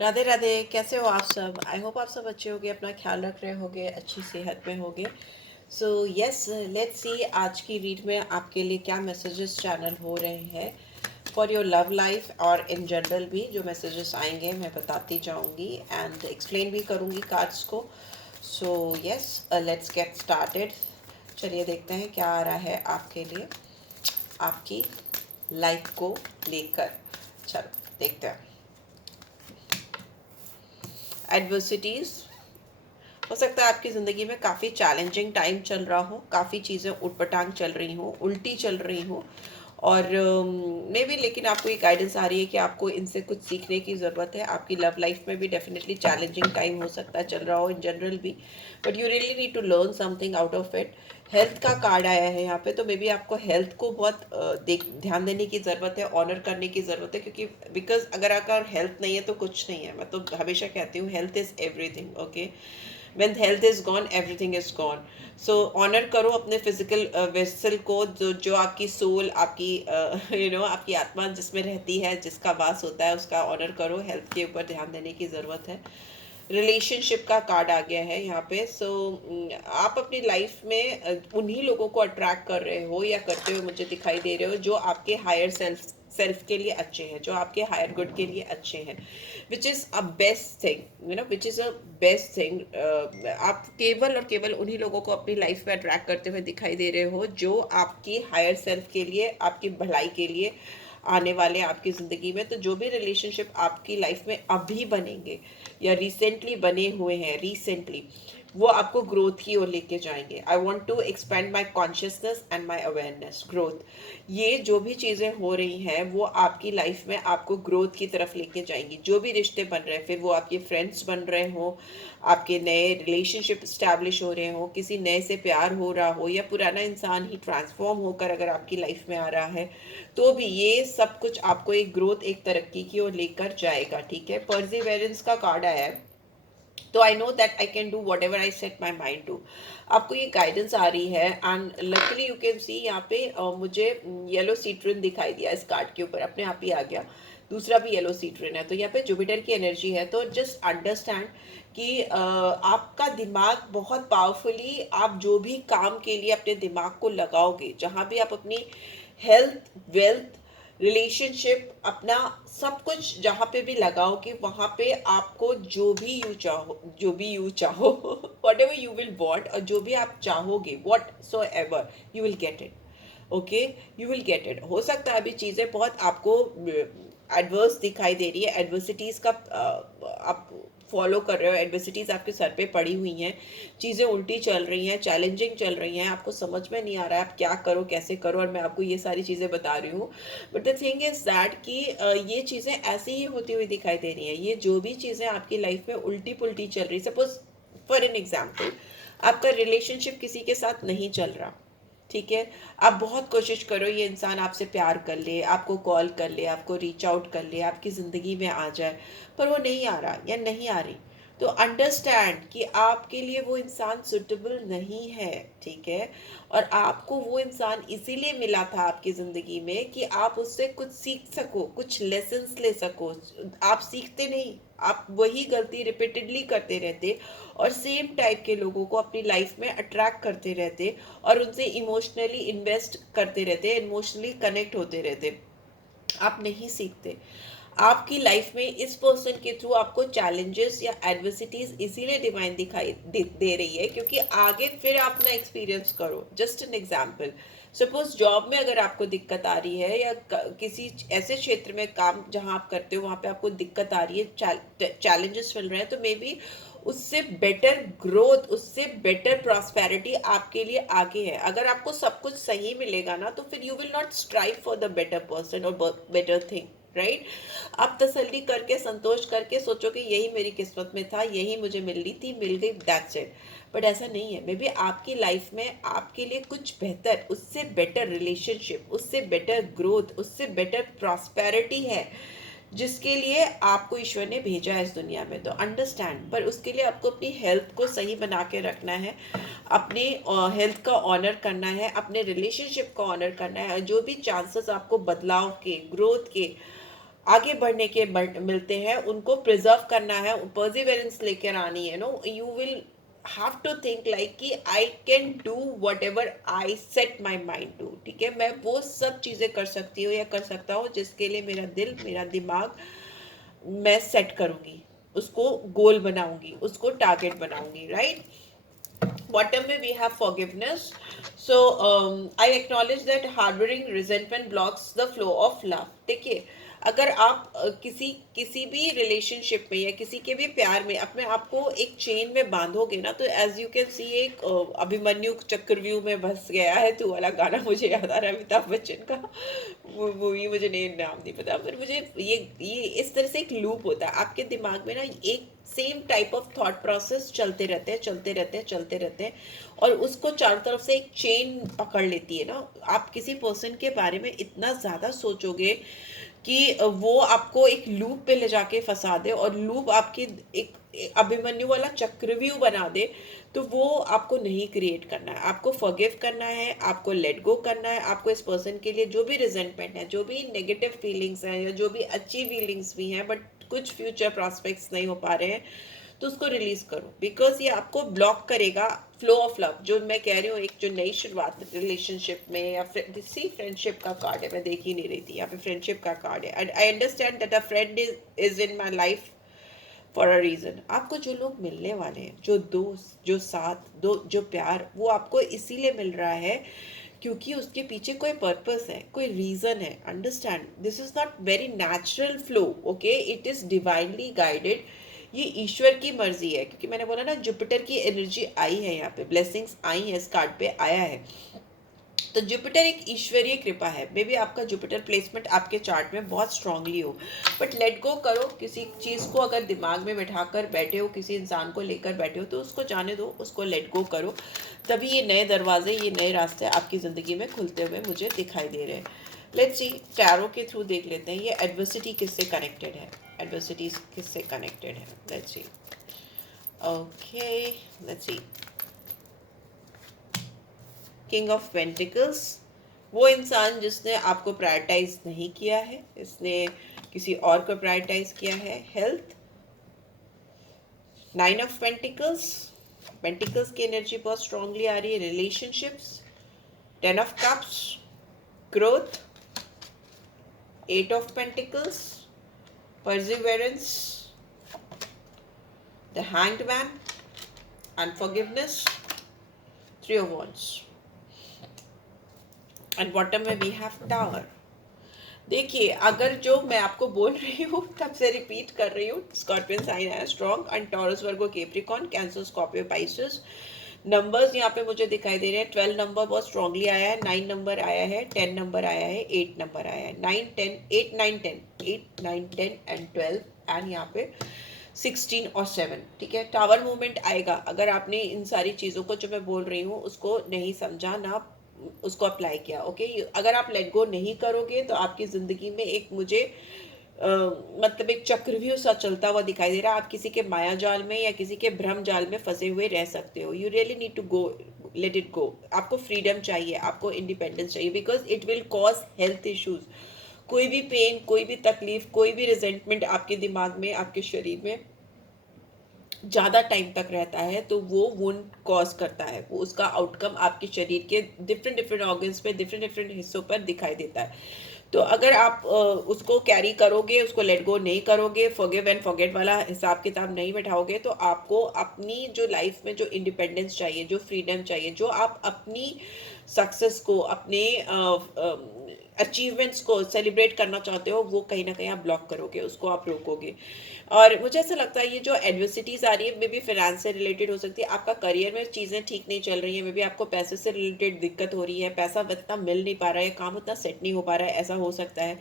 राधे राधे। कैसे हो आप सब? आई होप आप सब अच्छे होगे, अपना ख्याल रख रहे होगे, अच्छी सेहत में होगे। सो यस, लेट्स सी आज की रीड में आपके लिए क्या मैसेजेस चैनल हो रहे हैं फॉर योर लव लाइफ, और इन जनरल भी जो मैसेजेस आएंगे मैं बताती जाऊंगी एंड एक्सप्लेन भी करूंगी कार्ड्स को। So yes, let's get started. चलिए देखते हैं क्या आ रहा है आपके लिए, आपकी लाइफ को लेकर। चलो देखते हैं। एडवर्सिटीज़, हो सकता है आपकी ज़िंदगी में काफ़ी चैलेंजिंग टाइम चल रहा हो, काफ़ी चीज़ें उटपटांग चल रही हो, उल्टी चल रही हो, और मे बी लेकिन आपको ये गाइडेंस आ रही है कि आपको इनसे कुछ सीखने की ज़रूरत है। आपकी लव लाइफ में भी डेफिनेटली चैलेंजिंग टाइम हो सकता है, चल रहा हो इन जनरल भी, but you really need to learn something out of it. Health का कार्ड आया है यहाँ पे, तो मे बी आपको हेल्थ को बहुत ध्यान देने की ज़रूरत है, ऑनर करने की ज़रूरत है, क्योंकि बिकॉज अगर हेल्थ नहीं है तो कुछ नहीं है। मैं तो हमेशा कहती हूँ health is everything. Okay, when health is gone everything is gone. So honour करो अपने फिजिकल वेसल को, जो आपकी सोल, आपकी आपकी आत्मा जिसमें रहती है, जिसका वास होता है, उसका ऑनर करो। हेल्थ के ऊपर ध्यान देने की ज़रूरत है। रिलेशनशिप का कार्ड आ गया है यहाँ पे। सो आप अपनी लाइफ में उन्हीं लोगों को अट्रैक्ट कर रहे हो या करते हुए मुझे दिखाई दे रहे हो जो आपके हायर सेल्फ के लिए अच्छे हैं, जो आपके हायर गुड के लिए अच्छे हैं, which is a best thing, which is a best thing. आप केवल और केवल उन्हीं लोगों को अपनी लाइफ में अट्रैक्ट करते हुए दिखाई दे रहे हो जो आपकी हायर सेल्फ के लिए, आपकी भलाई के लिए आने वाले आपकी ज़िंदगी में। तो जो भी रिलेशनशिप आपकी लाइफ में अभी बनेंगे या रिसेंटली बने हुए हैं, रिसेंटली, वो आपको ग्रोथ की ओर लेके जाएंगे। I want to expand my consciousness and my awareness, growth. ये जो भी चीज़ें हो रही हैं वो आपकी लाइफ में आपको ग्रोथ की तरफ लेके जाएंगी। जो भी रिश्ते बन रहे हैं, फिर वो आपके फ्रेंड्स बन रहे हो, आपके नए रिलेशनशिप स्टैब्लिश हो रहे हो, किसी नए से प्यार हो रहा हो, या पुराना इंसान ही ट्रांसफॉर्म होकर अगर आपकी लाइफ में आ रहा है, तो भी ये सब कुछ आपको एक ग्रोथ, एक तरक्की की ओर लेकर जाएगा। ठीक है, परसिवेरेंस का कार्ड आया है, तो I know that I can do whatever I set my mind to. आपको ये गाइडेंस आ रही है and luckily you can see यहाँ पे मुझे येलो सीट्रिन दिखाई दिया इस कार्ड के ऊपर, अपने आप ही आ गया। दूसरा भी येलो सीट्रिन है, तो यहाँ पे जुपिटर की एनर्जी है। तो जस्ट अंडरस्टैंड कि आपका दिमाग बहुत पावरफुली, आप जो भी काम के लिए अपने दिमाग को लगाओगे, जहाँ भी आप अपनी हेल्थ, वेल्थ, रिलेशनशिप, अपना सब कुछ जहाँ पे भी लगाओ कि वहाँ पे आपको जो भी यू चाहो what ever you will want, और जो भी आप चाहोगे, what so ever you will get it. Okay, you will get it. हो सकता है अभी चीज़ें बहुत आपको एडवर्स दिखाई दे रही है, एडवर्सिटीज़ का आप फॉलो कर रहे हो, एडवर्सिटीज़ आपके सर पे पड़ी हुई हैं, चीज़ें उल्टी चल रही हैं, चैलेंजिंग चल रही हैं, आपको समझ में नहीं आ रहा है आप क्या करो, कैसे करो, और मैं आपको ये सारी चीज़ें बता रही हूँ। But the thing is that कि ये चीज़ें ऐसी ही होती हुई दिखाई दे रही हैं। ये जो भी चीज़ें आपकी लाइफ में उल्टी पुल्टी चल रही, सपोज फॉर एन एग्जाम्पल, आपका रिलेशनशिप किसी के साथ नहीं चल रहा, ठीक है, आप बहुत कोशिश करो ये इंसान आपसे प्यार कर ले, आपको कॉल कर ले, आपको रीच आउट कर ले, आपकी ज़िंदगी में आ जाए, पर वो नहीं आ रहा या नहीं आ रही, तो अंडरस्टैंड कि आपके लिए वो इंसान सुटेबल नहीं है। ठीक है, और आपको वो इंसान इसीलिए मिला था आपकी ज़िंदगी में कि आप उससे कुछ सीख सको, कुछ लेसन्स ले सको। आप सीखते नहीं, आप वही गलती रिपीटेडली करते रहते और सेम टाइप के लोगों को अपनी लाइफ में अट्रैक्ट करते रहते और उनसे इमोशनली इन्वेस्ट करते रहते, इमोशनली कनेक्ट होते रहते। आप नहीं सीखते। आपकी लाइफ में इस पर्सन के थ्रू आपको चैलेंजेस या एडवर्सिटीज इसीलिए डिवाइन दे रही है क्योंकि आगे फिर आप ना एक्सपीरियंस करो। Just an example, suppose job में अगर आपको दिक्कत आ रही है या किसी ऐसे क्षेत्र में काम जहां आप करते हो वहां पे आपको दिक्कत आ रही है, चैलेंजेस मिल रहे हैं, तो मे बी उससे बेटर ग्रोथ, उससे बेटर प्रॉस्पेरिटी आपके लिए आगे है। अगर आपको सब कुछ सही मिलेगा ना, तो फिर you will not strive for the better person और बेटर थिंग, राइट। आप तसल्ली करके, संतोष करके सोचो कि यही मेरी किस्मत में था, यही मुझे मिलनी थी, मिल गई, दैट्स इट। बट ऐसा नहीं है। मे बी आपकी लाइफ में आपके लिए कुछ बेहतर, उससे बेटर रिलेशनशिप, उससे बेटर ग्रोथ, उससे बेटर प्रॉस्पेरिटी है जिसके लिए आपको ईश्वर ने भेजा है इस दुनिया में। तो अंडरस्टैंड, पर उसके लिए आपको अपनी हेल्थ को सही बना के रखना है, अपने हेल्थ का ऑनर करना है, अपने रिलेशनशिप का ऑनर करना है, और जो भी चांसेस आपको बदलाव के, ग्रोथ के आगे बढ़ने के मिलते हैं, उनको प्रिजर्व करना है, पर्सिवरेंस लेकर आनी है। No, you will have to think like कि I can do whatever I set my mind to. ठीक है, मैं वो सब चीज़ें कर सकती हूँ या कर सकता हूँ जिसके लिए मेरा दिल, मेरा दिमाग, मैं सेट करूँगी, उसको गोल बनाऊंगी, उसको टारगेट बनाऊंगी, राइट। Bottom में we have forgiveness. So I acknowledge that harboring resentment blocks the flow of love. देखिए, अगर आप किसी किसी भी रिलेशनशिप में या किसी के भी प्यार में अपने आप को एक चेन में बांधोगे ना, तो एज यू कैन सी एक अभिमन्यु चक्रव्यूह में बस गया है तू वाला गाना मुझे याद आ रहा है, अमिताभ बच्चन का। वो मूवी मुझे नाम नहीं पता, पर मुझे ये इस तरह से एक लूप होता है आपके दिमाग में ना, एक same type of thought process चलते रहते हैं, चलते रहते हैं, चलते रहते हैं, और उसको चारों तरफ से एक चेन पकड़ लेती है ना। आप किसी पर्सन के बारे में इतना ज़्यादा सोचोगे कि वो आपको एक लूप पे ले जाके फंसा दे, और लूप आपकी एक अभिमन्यु वाला चक्रव्यूह बना दे, तो वो आपको नहीं क्रिएट करना है। आपको फॉरगिव करना है, आपको लेट गो करना है। आपको इस पर्सन के लिए जो भी रिजेंटमेंट है, जो भी नेगेटिव फीलिंग्स हैं, या जो भी अच्छी फीलिंग्स भी हैं बट कुछ फ्यूचर प्रॉस्पेक्ट्स नहीं हो पा रहे हैं, तो उसको रिलीज करो, बिकॉज ये आपको ब्लॉक करेगा फ्लो ऑफ लव। जो मैं कह रही हूँ, एक जो नई शुरुआत रिलेशनशिप में या किसी फ्रेंडशिप का कार्ड है, मैं देख ही नहीं रही थी, यहाँ पे फ्रेंडशिप का कार्ड है। And I understand that a friend is in my life for a reason. आपको जो लोग मिलने वाले हैं, जो दोस्त, जो साथ, जो प्यार, वो आपको इसीलिए मिल रहा है क्योंकि उसके पीछे कोई पर्पस है, कोई रीज़न है। Understand, this is not very natural flow, okay, it is divinely guided. ये ईश्वर की मर्जी है, क्योंकि मैंने बोला ना, जुपिटर की एनर्जी आई है यहाँ पे, ब्लेसिंग्स आई है, इस कार्ड पे आया है। तो जुपिटर एक ईश्वरीय कृपा है। मे बी आपका जुपिटर प्लेसमेंट आपके चार्ट में बहुत स्ट्रांगली हो, बट लेट गो करो। किसी चीज़ को अगर दिमाग में बैठा कर बैठे हो, किसी इंसान को लेकर बैठे हो, तो उसको जाने दो, उसको लेट गो करो। तभी ये नए दरवाजे, ये नए रास्ते आपकी ज़िंदगी में खुलते हुए मुझे दिखाई दे रहे हैं। लेट्स सी, टैरो के थ्रू देख लेते हैं ये एडवर्सिटी किससे कनेक्टेड है, एडवर्सिटीज किससे कनेक्टेड है। Let's see, okay, let's see. King of pentacles, वो इंसान जिसने आपको प्रायोरिटाइज नहीं किया है, इसने किसी और को प्रायोरिटाइज किया है। हेल्थ, 9 ऑफ पेंटिकल्स, पेंटिकल्स की एनर्जी बहुत स्ट्रांगली आ रही है। Relationships, 10 of cups, growth, 8 of pentacles, perseverance, the hanged man, unforgiveness, 3 of wands, and bottom में वी हैव टावर। देखिए, अगर जो मैं आपको बोल रही हूँ तब से रिपीट कर रही हूँ, स्कॉर्पियन साइन आया strong, and taurus, Virgo, Capricorn, cancer, Scorpio, Pisces. Numbers यहाँ पे मुझे दिखाई दे रहे हैं। 12 नंबर बहुत स्ट्रांगली आया है, 9 नंबर आया है, 10 नंबर आया है, 8 नंबर आया है, 9 10 8 9 10 8 9 10 एंड 12, एंड यहाँ पे 16 और 7। ठीक है, टावर मूवमेंट आएगा अगर आपने इन सारी चीज़ों को जो मैं बोल रही हूँ उसको नहीं समझा, ना उसको अप्लाई किया। ओके, अगर आप लेट गो नहीं करोगे तो आपकी ज़िंदगी में एक मुझे मतलब एक चक्रव्यूह सा चलता हुआ दिखाई दे रहा है। आप किसी के माया जाल में या किसी के भ्रम जाल में फंसे हुए रह सकते हो। You really need to go, let it go. आपको फ्रीडम चाहिए, आपको इंडिपेंडेंस चाहिए, because it will cause health issues. कोई भी पेन, कोई भी तकलीफ, कोई भी रिजेंटमेंट आपके दिमाग में, आपके शरीर में ज़्यादा टाइम तक रहता है तो वो वुंड कॉज करता है। वो उसका आउटकम आपके शरीर के डिफरेंट डिफरेंट ऑर्गन्स पे, डिफरेंट डिफरेंट हिस्सों पर दिखाई देता है। तो अगर आप उसको कैरी करोगे, उसको लेट गो नहीं करोगे, फॉरगिव एंड फॉरगेट वाला हिसाब किताब नहीं बैठाओगे, तो आपको अपनी जो लाइफ में जो इंडिपेंडेंस चाहिए, जो फ्रीडम चाहिए, जो आप अपनी सक्सेस को, अपने अचीवमेंट्स को सेलिब्रेट करना चाहते हो, वो कहीं ना कहीं आप ब्लॉक करोगे, उसको आप रोकोगे। और मुझे ऐसा लगता है ये जो एडवर्सिटीज़ आ रही है, मे बी फाइनेंस से रिलेटेड हो सकती है, आपका करियर में चीज़ें ठीक नहीं चल रही हैं, मे बी आपको पैसे से रिलेटेड दिक्कत हो रही है, पैसा इतना मिल नहीं पा रहा है, काम उतना सेट नहीं हो पा रहा है, ऐसा हो सकता है।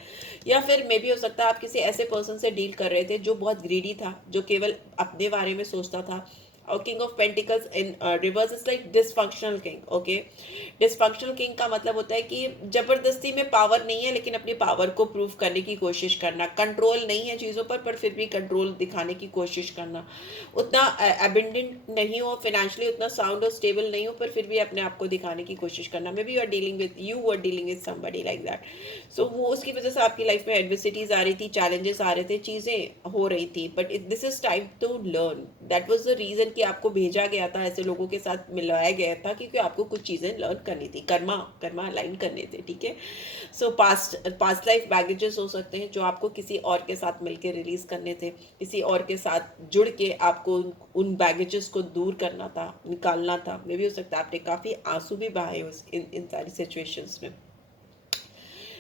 या फिर मे बी हो सकता है आप किसी ऐसे पर्सन से डील कर रहे थे जो बहुत ग्रीडी था, जो केवल अपने बारे में सोचता था, और king of pentacles in reverse is like dysfunctional king, okay. Dysfunctional king का मतलब होता है कि जबरदस्ती में पावर नहीं है, लेकिन अपनी पावर को प्रूव करने की कोशिश करना, कंट्रोल नहीं है चीज़ों पर फिर भी कंट्रोल दिखाने की कोशिश करना, उतना एबिंडेंट नहीं हो फाइनेंशियली, उतना साउंड और स्टेबल नहीं हो, पर फिर भी अपने आप को दिखाने की कोशिश करना। Maybe you are dealing with somebody like that. So वो उसकी वजह से आपकी लाइफ में एडवर्सिटीज आ रही थी, चैलेंजेस आ रहे थे, चीज़ें हो रही थी, but this is time to learn. That was the reason कि आपको भेजा गया था, ऐसे लोगों के साथ मिलाया गया था, क्योंकि आपको कुछ चीज़ें लर्न करनी थी, कर्मा कर्मा अलाइन करने थे, ठीक है। सो पास्ट लाइफ बैगेजेस हो सकते हैं जो आपको किसी और के साथ मिलकर रिलीज करने थे, किसी और के साथ जुड़ के आपको उन बैगेजेस को दूर करना था, निकालना था। मे भी हो सकता है आपने काफ़ी आंसू भी बहाए इन सारी सिचुएशंस में।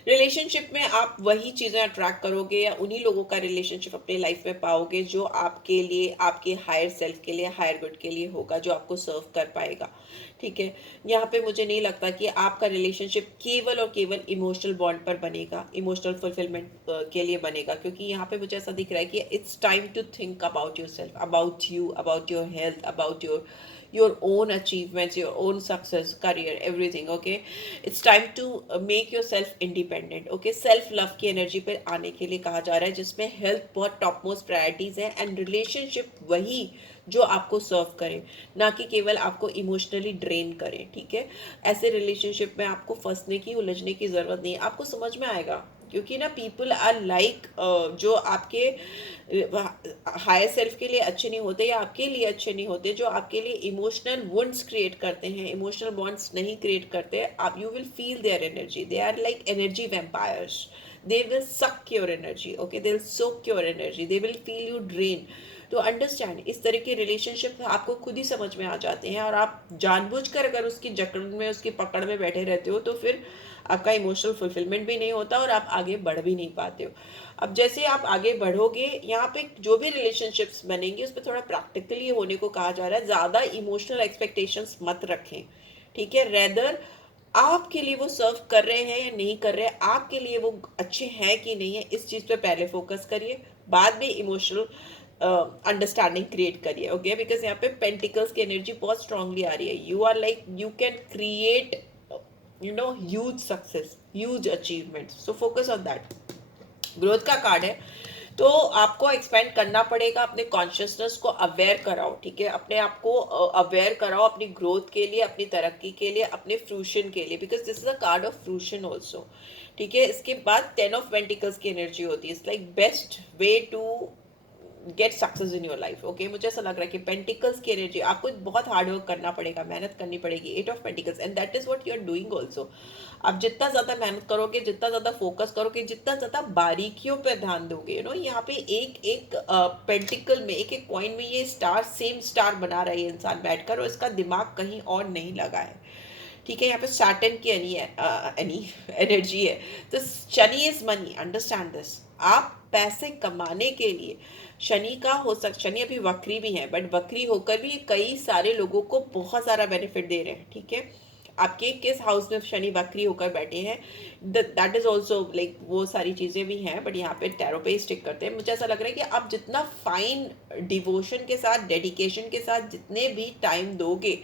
रिलेशनशिप में आप वही चीज़ें अट्रैक्ट करोगे या उन्हीं लोगों का रिलेशनशिप अपने लाइफ में पाओगे जो आपके लिए, आपके हायर सेल्फ के लिए, हायर गुड के लिए होगा, जो आपको सर्व कर पाएगा, ठीक है। यहाँ पे मुझे नहीं लगता कि आपका रिलेशनशिप केवल और केवल इमोशनल बॉन्ड पर बनेगा, इमोशनल फुलफिलमेंट के लिए बनेगा, क्योंकि यहाँ पे मुझे ऐसा दिख रहा है कि it's time to think about yourself, about you, about your health, about your own achievements, your own success, career, everything, okay? It's time to make yourself independent, okay? Self love की energy पे आने के लिए कहा जा रहा है, जिसमें हेल्थ बहुत टॉप मोस्ट प्रायोरिटीज है, एंड रिलेशनशिप वही जो आपको सर्व करे, ना कि केवल आपको इमोशनली ड्रेन करे, ठीक है। ऐसे रिलेशनशिप में आपको फंसने की, उलझने की जरूरत नहीं है, आपको समझ में आएगा, क्योंकि ना पीपल आर लाइक जो आपके हायर सेल्फ के लिए अच्छे नहीं होते या आपके लिए अच्छे नहीं होते, जो आपके लिए इमोशनल वुंड्स क्रिएट करते हैं, इमोशनल बॉन्ड्स नहीं क्रिएट करते, आप you will feel their energy, they are like energy vampires, they will suck your energy, okay, they'll soak your energy, they will feel you drain। तो understand, इस तरह के relationship आपको खुद ही समझ में आ जाते हैं, और आप जानबूझकर अगर उसकी जकड़ में, उसकी पकड़ में बैठे रहते हो, तो फिर आपका इमोशनल फुलफिलमेंट भी नहीं होता और आप आगे बढ़ भी नहीं पाते हो। अब जैसे आप आगे बढ़ोगे, यहाँ पे जो भी रिलेशनशिप्स बनेंगे उस पर थोड़ा प्रैक्टिकली होने को कहा जा रहा है, ज़्यादा इमोशनल एक्सपेक्टेशंस मत रखें, ठीक है। रेदर आपके लिए वो सर्व कर रहे हैं या नहीं कर रहे हैं, आपके लिए वो अच्छे हैं कि नहीं है, इस चीज़ पे पहले फोकस करिए, बाद में इमोशनल अंडरस्टैंडिंग क्रिएट करिए, ओके। बिकॉज यहाँ पे पेंटिकल्स की एनर्जी बहुत स्ट्रांगली आ रही है, you are like you can create huge success, huge achievement, so focus on that. Growth का कार्ड है, तो आपको एक्सपेंड करना पड़ेगा, अपने कॉन्शियसनेस को अवेयर कराओ, ठीक है। अपने आप को अवेयर कराओ अपनी ग्रोथ के लिए, अपनी तरक्की के लिए, अपने फ्रूशन के लिए, because this is a card of fruition also, ठीक है। इसके बाद 10 ऑफ पेंटिकल्स की एनर्जी होती है, it's like best way to get success in your life, okay. मुझे ऐसा लग रहा है कि पेंटिकल्स की एनर्जी, आपको बहुत हार्ड वर्क करना पड़ेगा, मेहनत करनी पड़ेगी, 8 of pentacles, and that is what you are doing also. आप जितना ज़्यादा मेहनत करोगे, जितना ज़्यादा फोकस करोगे, जितना ज़्यादा बारीकियों पे ध्यान दोगे, यहाँ पे एक एक पेंटिकल में, एक एक पॉइंट में ये स्टार, सेम स्टार बना रहा है ये इंसान बैठकर, और इसका दिमाग कहीं और नहीं लगा है, ठीक है। यहाँ पे सैटर्न की एनर्जी है, तो Shani is money, understand this. आप पैसे कमाने के लिए, शनि का हो सकता, शनि अभी वक्री भी है, बट वक्री होकर भी कई सारे लोगों को बहुत सारा बेनिफिट दे रहे हैं, ठीक है। आपके किस हाउस में शनि वक्री होकर बैठे हैं, दैट इज ऑल्सो लाइक, वो सारी चीज़ें भी हैं, बट यहाँ पे टैरो पे स्टिक करते हैं। मुझे ऐसा लग रहा है कि आप जितना फाइन डिवोशन के साथ, डेडिकेशन के साथ जितने भी टाइम दोगे,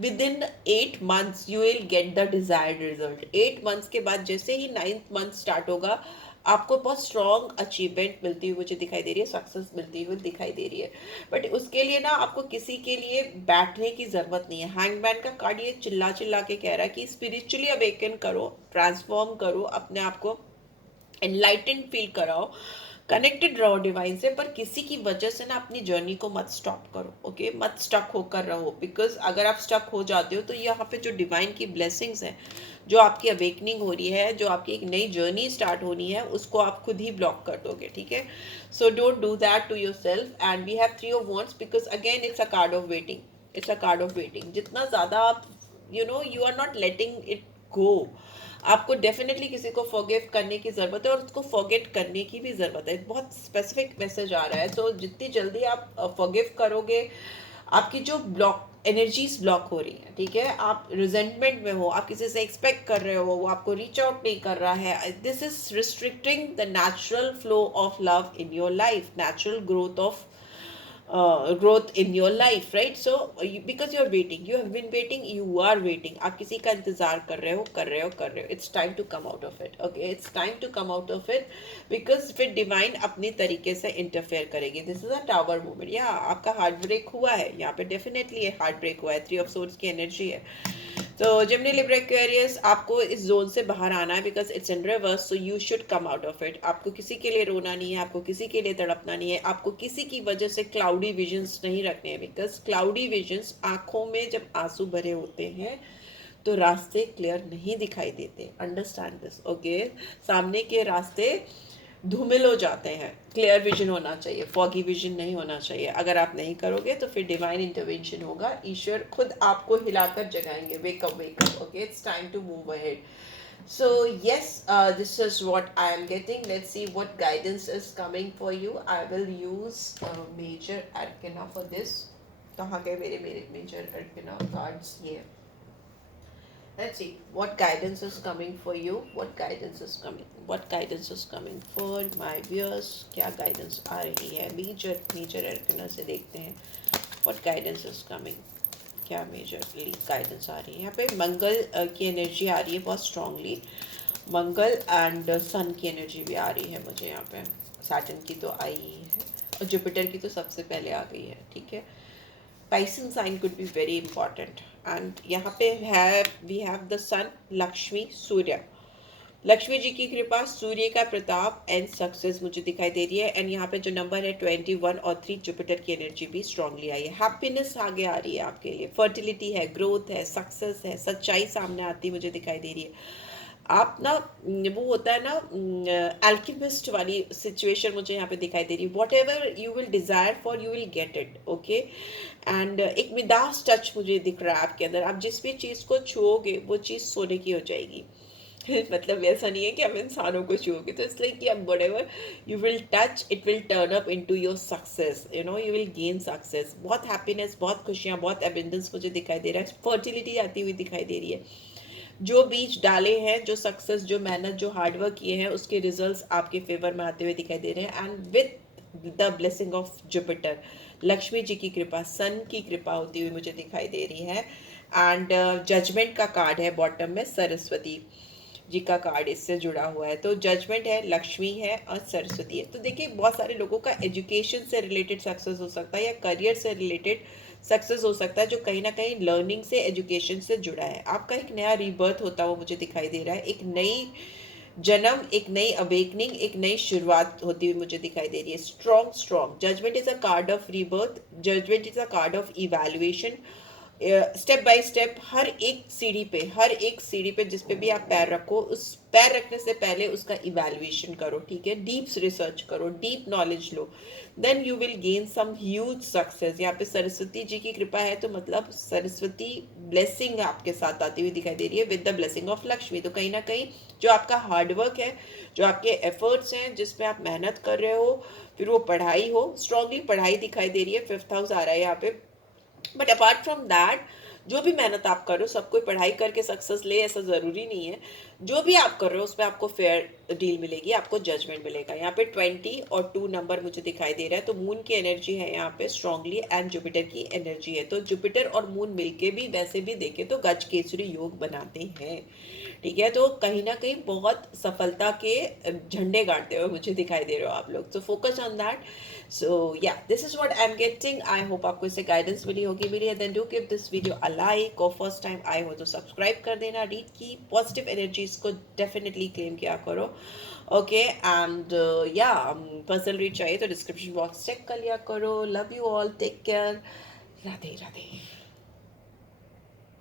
with in 8 months you will get the desired result. 8 months के बाद जैसे ही 9th month स्टार्ट होगा, आपको बहुत स्ट्रॉन्ग अचीवमेंट मिलती हुई मुझे दिखाई दे रही है, सक्सेस मिलती हुई दिखाई दे रही है, बट उसके लिए ना आपको किसी के लिए बैठने की जरूरत नहीं है। हैंगमैन का कार्ड ये चिल्ला चिल्ला के कह रहा है कि स्पिरिचुअली अवेकन करो, ट्रांसफॉर्म करो अपने आप को, एनलाइटेंड फील कराओ, कनेक्टेड रहो डिवाइन से, पर किसी की वजह से ना अपनी जर्नी को मत स्टॉप करो, ओके। मत स्टक होकर रहो, बिकॉज अगर आप स्टक हो जाते हो तो यहाँ पे जो डिवाइन की ब्लेसिंग्स हैं, जो आपकी अवेकनिंग हो रही है, जो आपकी एक नई जर्नी स्टार्ट होनी है, उसको आप खुद ही ब्लॉक कर दोगे, ठीक है। So don't do that to yourself. And we have 3 of wands, because again it's a card of waiting, it's a card of waiting. जितना ज़्यादा आप you are not letting it go, आपको definitely किसी को forgive करने की ज़रूरत है, और उसको फॉरगेट करने की भी ज़रूरत है। बहुत स्पेसिफिक मैसेज आ रहा है, तो जितनी जल्दी आप फॉरगिव करोगे, आपकी जो ब्लॉक एनर्जीज ब्लॉक हो रही है, ठीक है। आप रिजेंटमेंट में हो, आप किसी से एक्सपेक्ट कर रहे हो, वो आपको रीच आउट नहीं कर रहा है, this is restricting the natural flow of love in your life, natural growth of growth in your life, right? So because you're waiting, you have been waiting, you are waiting, आप किसी का इंतजार कर रहे हो, it's time to come out of it. Okay, it's time to come out of it, because फिर divine अपनी तरीके से इंटरफेयर करेगी. This is a tower movement. या आपका हार्ट ब्रेक हुआ है यहाँ पे, डेफिनेटली हार्ट ब्रेक हुआ है. 3 ऑफ सोर्ड्स की एनर्जी है. तो जेमिनी लिब्रा एक्वेरियस, आपको इस जोन से बाहर आना है, because it's in reverse, so you should come out of it. आपको किसी के लिए रोना नहीं है, आपको किसी के लिए तड़पना नहीं है, आपको किसी की वजह से क्लाउडी विजन्स नहीं रखने हैं, बिकॉज क्लाउडी विजन्स, आंखों में जब आंसू भरे होते हैं तो रास्ते क्लियर नहीं दिखाई देते. Understand this. ओके, सामने के रास्ते धूमिल हो जाते हैं. क्लियर विजन होना चाहिए, फॉगी विजन नहीं होना चाहिए. अगर आप नहीं करोगे तो फिर डिवाइन इंटरवेंशन होगा. ईश्वर खुद आपको हिलाकर जगाएंगे. Wake up wake up. Okay, it's time to move ahead. So yes, this is what I am getting. Let's see what guidance is coming for you. I will use major arcana for this. कहाँ गए मेरे major arcana cards? ये. Let's see what guidance is coming for you. What guidance is coming? What guidance is coming for my viewers? क्या guidance आ रही है? Major arcana से देखते हैं. What guidance is coming? क्या मेजरली गाइडेंस आ रही है यहाँ पे? मंगल की एनर्जी आ रही है बहुत स्ट्रांगली. मंगल एंड सन की एनर्जी भी आ रही है मुझे यहाँ पे. सैटर्न की तो आई ही है और जुपिटर की तो सबसे पहले आ गई है. ठीक है, Piscean sign could be very important. And यहाँ पे है we have the sun, Lakshmi, सूर्य. लक्ष्मी जी की कृपा, सूर्य का प्रताप एंड सक्सेस मुझे दिखाई दे रही है. एंड यहाँ पे जो नंबर है 21 और 3, जुपिटर की एनर्जी भी स्ट्रांगली आई है. हैप्पीनेस आगे आ रही है आपके लिए. फर्टिलिटी है, ग्रोथ है, सक्सेस है, सच्चाई सामने आती मुझे दिखाई दे रही है. आप ना, वो होता है ना, अल्केमिस्ट वाली सिचुएशन मुझे यहाँ पे दिखाई दे रही है. What ever you will desire for, you will get it. Okay, and एक मिदास टच मुझे दिख रहा है आपके अंदर. आप जिस भी चीज़ को छुओगे वो चीज़ सोने की हो जाएगी. मतलब ऐसा नहीं है कि हम इंसानों को छुओगे तो इसलिए कि अब whatever you will touch it will turn up into your success, you know, you will gain success. बहुत हैप्पीनेस, बहुत खुशियाँ, बहुत एबंडेंस मुझे दिखाई दे रहा है. फर्टिलिटी आती हुई दिखाई दे रही है. जो बीज डाले हैं, जो सक्सेस, जो मेहनत, जो हार्डवर्क किए हैं, उसके रिजल्ट्स आपके फेवर में आते हुए दिखाई दे रहे हैं. And with the blessing of Jupiter, Lakshmi ji की कृपा, सन की कृपा होती हुई मुझे दिखाई दे रही है. एंड जजमेंट का कार्ड है बॉटम में, सरस्वती जी का कार्ड इससे जुड़ा हुआ है. तो जजमेंट है, लक्ष्मी है और सरस्वती है. तो देखिए, बहुत सारे लोगों का एजुकेशन से रिलेटेड सक्सेस हो सकता है या करियर से रिलेटेड सक्सेस हो सकता है, जो कहीं ना कहीं लर्निंग से, एजुकेशन से जुड़ा है. आपका एक नया रीबर्थ होता हुआ मुझे दिखाई दे रहा है. एक नई जन्म, एक नई अवेकनिंग, एक नई शुरुआत होती हुई मुझे दिखाई दे रही है. Strong judgement is a card of rebirth. Judgement is a card of evaluation. Step by step, हर एक सीढ़ी पे जिस पे भी आप पैर रखो, उस पैर रखने से पहले उसका इवैल्यूएशन करो. ठीक है, डीप रिसर्च करो, डीप नॉलेज लो, then you will gain some huge success. यहाँ पे सरस्वती जी की कृपा है तो मतलब सरस्वती ब्लेसिंग आपके साथ आती हुई दिखाई दे रही है with the blessing of Lakshmi. तो कहीं ना कहीं जो आपका हार्डवर्क है, जो आपके एफर्ट्स हैं, जिसमें आप मेहनत कर रहे हो, फिर वो पढ़ाई हो, स्ट्रांगली पढ़ाई दिखाई दे रही है. 5th हाउस आ रहा है यहाँ पे. बट अपार्ट फ्रॉम दैट, जो भी मेहनत आप कर रहे हो, सब कोई पढ़ाई करके सक्सेस ले ऐसा ज़रूरी नहीं है. जो भी आप कर रहे हो उसमें आपको फेयर डील मिलेगी, आपको जजमेंट मिलेगा. यहाँ पे 20 और 2 नंबर मुझे दिखाई दे रहा है. तो मून की एनर्जी है यहाँ पे स्ट्रांगली एंड जुपिटर की एनर्जी है. तो जुपिटर और मून मिलके भी वैसे भी देखें तो गज केसरी योग बनाते हैं. ठीक है, तो कहीं ना कहीं बहुत सफलता के झंडे गाड़ते हुए मुझे दिखाई दे रहे हो आप लोग. तो focus on that. So yeah, this is what I am getting. I hope आपको इससे गाइडेंस मिली होगी. मिली है then do give this video a like, और फर्स्ट टाइम आए हो तो सब्सक्राइब कर देना. रीड की पॉजिटिव एनर्जीज को डेफिनेटली क्लेम किया करो. Okay, and yeah, personal read चाहिए तो डिस्क्रिप्शन बॉक्स चेक कर लिया करो. Love you all, take care. Radhe Radhe.